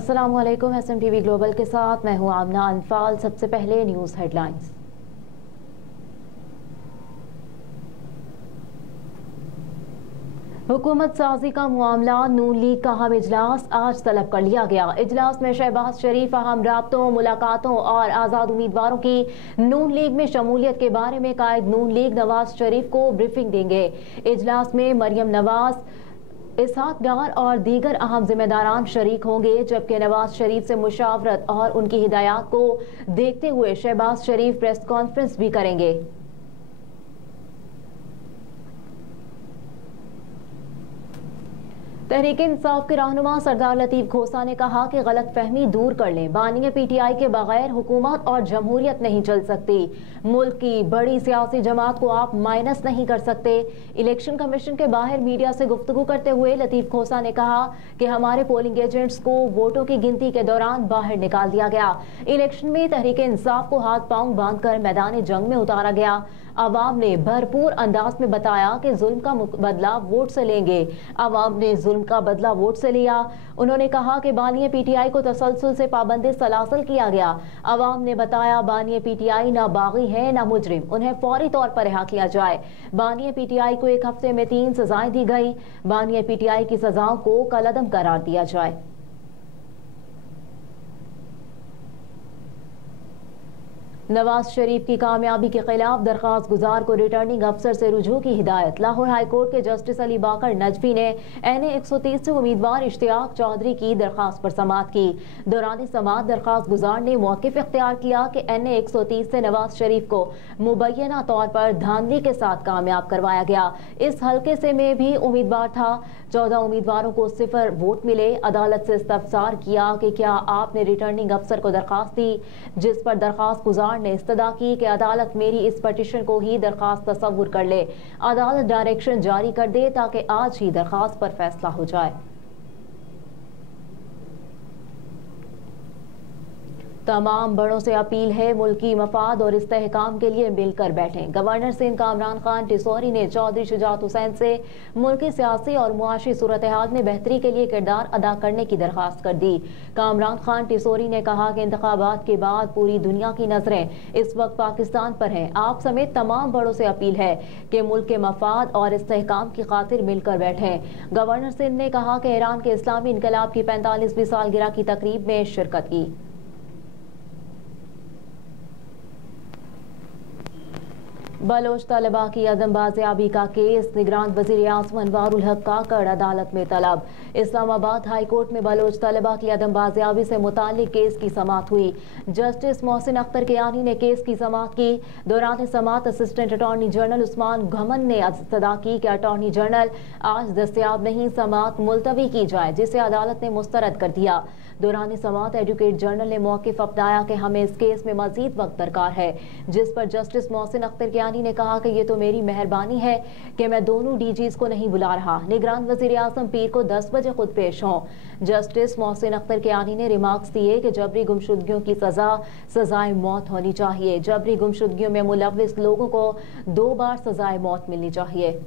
अस्सलाम वालेकुम। SMTV global के साथ मैं हूं आमना अनफाल। सबसे पहले न्यूज़ हेडलाइंस। हुकूमत साजी का मामला नून लीग का अहम इजलास आज तलब कर लिया गया। इजलास में शहबाज शरीफ अहम राब्तों, मुलाकातों और आज़ाद उम्मीदवारों की नून लीग में शमूलियत के बारे में कायद नून लीग नवाज शरीफ को ब्रीफिंग देंगे। इजलास में मरियम नवाज, इसहाक डार और दीगर अहम जिम्मेदारान शरीक होंगे, जबकि नवाज शरीफ से मुशावरत और उनकी हिदायत को देखते हुए शहबाज शरीफ प्रेस कॉन्फ्रेंस भी करेंगे। तहरीक इंसाफ के रहनुमा सरदार लतीफ खोसा ने कहा कि गलत फहमी दूर कर लें। बानी PTI के बगैर हुकूमत और जमहूरियत नहीं चल सकती। मुल्क की बड़ी सियासी जमात को आप माइनस नहीं कर सकते। इलेक्शन कमीशन के बाहर मीडिया से गुफ्तगू करते हुए लतीफ खोसा ने कहा कि हमारे पोलिंग एजेंट्स को वोटों की गिनती के दौरान बाहर निकाल दिया गया। इलेक्शन में तहरीक इंसाफ को हाथ पांव बांधकर मैदान जंग में उतारा गया। अवाम ने भरपूर अंदाज में बताया कि जुल्म का बदला वोट से लेंगे। अवाम ने जुल्म का बदला वोट से लिया। उन्होंने कहा कि बानी PTI को तसलसल से पाबंदी सलासल किया गया। अवाम ने बताया बानी PTI ना बागी है ना मुजरिम, उन्हें फौरी तौर पर रिहा किया जाए। बानी PTI को 1 हफ्ते में 3 सजाएं दी गई। बानी PTI की सजाओं को कलअदम करार दिया जाए। नवाज शरीफ की कामयाबी के खिलाफ दरखास्त गुजार को रिटर्निंग अफसर से रुजू की हिदायत। लाहौर हाईकोर्ट के जस्टिस अली बाकर नजफी ने NA 130 से उम्मीदवार इश्तियाक चौधरी की दरखास्त पर समाअत की। दौरान समाअत दरखास्त गुजार ने मौक़िफ़ इख्तियार किया कि NA 130 से नवाज शरीफ को मुबैना तौर पर धांधली के साथ कामयाब करवाया गया। इस हल्के से में भी उम्मीदवार था। 14 उम्मीदवारों को 0 वोट मिले। अदालत से इस्तफसार किया कि क्या आपने रिटर्निंग अफसर को दरखास्त दी, जिस पर दरखास्त गुजार ने इस्तदा की कि अदालत मेरी इस पटिशन को ही दरखास्त तस्वुर कर ले। अदालत डायरेक्शन जारी कर दे ताकि आज ही दरखास्त पर फैसला हो जाए। तमाम बड़ों से अपील है, मुल्की मफाद और इस्तेहकाम के लिए मिलकर बैठें। गवर्नर सिंध कामरान खान टिसौरी ने चौधरी शुजात हुसैन से मुल्की सियासी और मुआशी सूरत हाल में बेहतरी के लिए किरदार अदा करने की दरख्वास्त कर दी। कामरान खान टिसौरी ने कहा कि इंतखाबात के बाद पूरी दुनिया की नजरें इस वक्त पाकिस्तान पर हैं। आप समेत तमाम बड़ों से अपील है कि मुल्क के मफाद और इस्तेहकाम की खातिर मिलकर बैठें। गवर्नर सिंध ने कहा कि ईरान के इस्लामी इनकलाब की 45वीं सालगिरह की तकरीब में शिरकत की। बलोच तलबा की अदम बाजियाबी का केस, निगरान वज़ीर आज़म अनवारुल हक काकड़ अदालत में तलब। इस्लामाबाद हाई कोर्ट में बलोच तलबा की अदम बाजियाबी से मुताल्लिक केस की समाअत हुई। जस्टिस मोहसिन अख्तर कियानी ने केस की समाअत की। दौरान समाअत असिस्टेंट अटॉर्नी जनरल उस्मान घमन ने इस्तदा की कि अटॉर्नी जनरल आज दस्तयाब नहीं, समाअत मुलतवी की जाए, जिसे अदालत ने मुस्तरद कर दिया। दौरान समाअत एडवोकेट जनरल ने मौक़िफ़ अपनाया कि हमें इस केस में मजीद वक्त दरकार है, जिस पर जस्टिस मोहसिन अख्तर कियानी ने कहा कि ये तो मेरी मेहरबानी है कि मैं दोनों DGs को नहीं बुला रहा। निगरान वज़ीर आज़म पीर को 10 बजे खुद पेश हों। जस्टिस मोहसिन अख्तर कियानी ने रिमार्क्स दिए कि जबरी गुमशुदगियों की सजाए मौत होनी चाहिए। जबरी गुमशुदगियों में मुलव्विस लोगों को 2 बार सजाए मौत मिलनी चाहिए।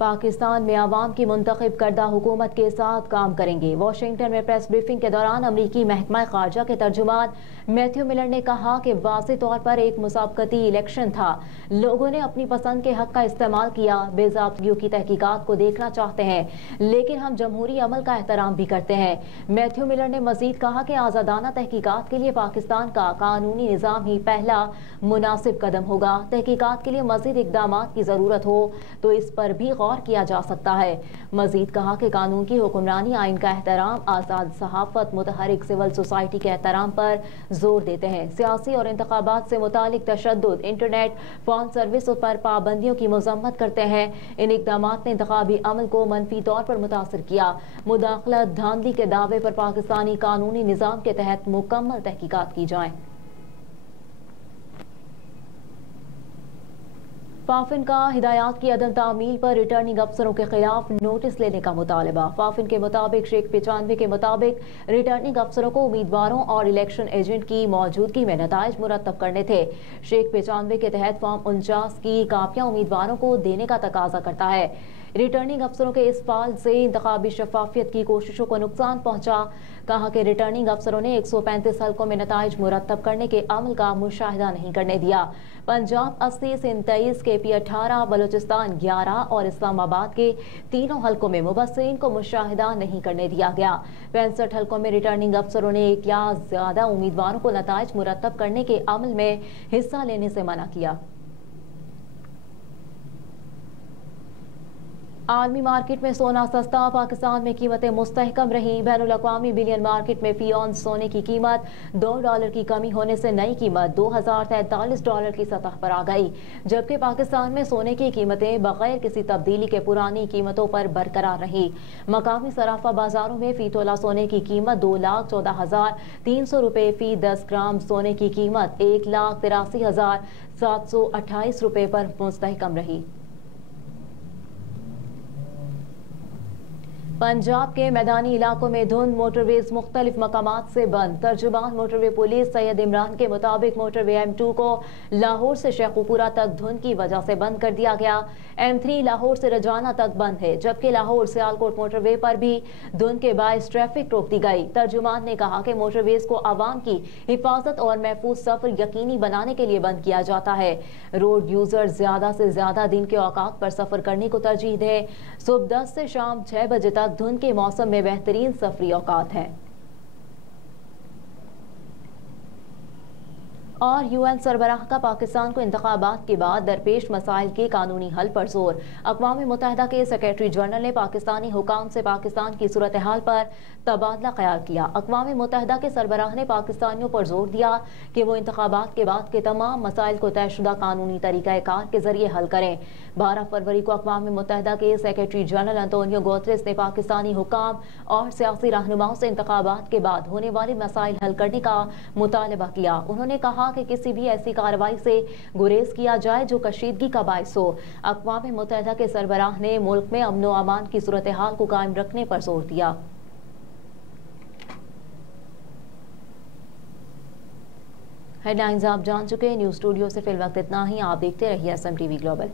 पाकिस्तान में आवाम की मुंतखब करदा हुकूमत के साथ काम करेंगे। वाशिंगटन में प्रेस ब्रीफिंग के दौरान अमरीकी महकमा खारजा के तर्जुमान मैथ्यू मिलर ने कहा कि वाज़ेह तौर पर एक मुसाबकती इलेक्शन था। लोगों ने अपनी पसंद के हक का इस्तेमाल किया। बेज़ाब्तियों की तहकीकात को देखना चाहते हैं, लेकिन हम जमहूरी अमल का एहतराम भी करते हैं। मैथ्यू मिलर ने मजीद कहा कि आज़ादाना तहकीकात के लिए पाकिस्तान का कानूनी निज़ाम ही पहला मुनासिब कदम होगा। तहकीकात के लिए मजीद इकदाम की ज़रूरत हो तो इस पर भी किया जा सकता है। मजीद कहा कि कानून की हुक्मरानी, आइन का एहतराम, आज़ाद सहाफत, मुतहरिक सिविल सोसाइटी के एहतराम पर जोर देते हैं। सियासी और इंतखाबात से मुतालिक तशद्दुद, इंटरनेट, फोन सर्विस पर पाबंदियों की मजम्मत करते हैं। इन इक़दामात ने इंतखाबी अमल को मनफी तौर पर मुतासर किया। मुदाखलत, धांधली के दावे पर पाकिस्तानी कानूनी निज़ाम के तहत मुकम्मल तहकीकात की जाए। फाफिन का हिदायत की अदम तामील पर रिटर्निंग अफसरों के खिलाफ नोटिस लेने का मुतालबा। फाफिन के मुताबिक शेख 95 के मुताबिक रिटर्निंग अफसरों को उम्मीदवारों और इलेक्शन एजेंट की मौजूदगी में नताइज मुरतब करने थे। शेख 95 के तहत फॉर्म 49 की कापियां उम्मीदवारों को देने का तकाजा करता है। रिटर्निंग अफसरों के इस फाल से इंतखाबी शफाफियत की कोशिशों को नुकसान पहुंचा। कहा कि रिटर्निंग अफसरों ने 135 हल्कों में नताइज मुरतब करने के अमल का मुशाहिदा नहीं करने दिया। पंजाब 80, सिंध 23, KP 18, बलूचिस्तान 11 और इस्लामाबाद के तीनों हल्कों में मुबस्सिरीन को मुशाहिदा नहीं करने दिया गया। 65 हल्कों में रिटर्निंग अफसरों ने एक या ज्यादा उम्मीदवारों को नताइज मुरतब करने के अमल में हिस्सा लेने से मना किया। आलमी मार्केट में सोना सस्ता, पाकिस्तान में कीमतें मुस्तहकम रहीं। बैनुल-अक़वामी बिलियन मार्केट में फी औंस सोने की कीमत $2 की कमी होने से नई कीमत $2043 की सतह पर आ गई, जबकि पाकिस्तान में सोने की कीमतें बगैर किसी तब्दीली के पुरानी कीमतों पर बरकरार रही। मकामी सराफा बाजारों में फी तोला सोने की कीमत $2,14,300 फी 10 ग्राम, सोने की कीमत $1,83,728 पर मुस्तहकम रही। पंजाब के मैदानी इलाकों में धुंध, मोटरवेज मुख्तलिफ मकामात से बंद। तर्जुमान मोटरवे पुलिस सैयद इमरान के मुताबिक मोटरवे M2 को लाहौर से शेखुपुरा तक धुंध की वजह से बंद कर दिया गया। M3 लाहौर से रजाना तक बंद है, जबकि लाहौर सियालकोट मोटरवे पर भी धुंध के बायस ट्रैफिक रोक दी गई। तर्जुमान ने कहा कि मोटरवेज को आवाम की हिफाजत और महफूज सफर यकीनी बनाने के लिए बंद किया जाता है। रोड यूजर ज्यादा से ज्यादा दिन के औकात पर सफर करने को तरजीह दें। सुबह 10 से शाम 6 बजे तक धुंध के मौसम में बेहतरीन सफरी औकात है। और UN सरबराह का पाकिस्तान को इंतखाबात के बाद दरपेश मसाइल के कानूनी हल पर जोर। अक़वाम मुत्तहिदा के सेक्रेटरी जनरल ने पाकिस्तानी हुकाम से पाकिस्तान की सूरत हाल पर तबादला ख्याल किया। अक़वाम मुत्तहिदा के सरबराह ने पाकिस्तानियों पर जोर दिया कि वो इंतखाबात के बाद के तमाम मसाइल को तयशुदा कानूनी तरीक़ाकार के जरिए हल करें। 12 फरवरी को अक़वाम मुत्तहिदा के सेक्रेटरी जनरल अंतोनियो गुतेरेस ने पाकिस्तानी हुकाम और सियासी रहनुमाओं से इंतखाबात के बाद होने वाले मसाइल हल करने का मुतालबा किया। उन्होंने कहा कि किसी भी ऐसी कार्रवाई से गुरेज किया जाए जो कशीदगी का बायस हो। अक़वाम मुत्तहिदा के सरबराह ने मुल्क में अमन व अमान की सूरत हाल को कायम रखने पर जोर दिया। हेडलाइंस आप जान चुके। न्यूज़ स्टूडियो से फिल वक्त इतना ही। आप देखते रहिए SM TV ग्लोबल।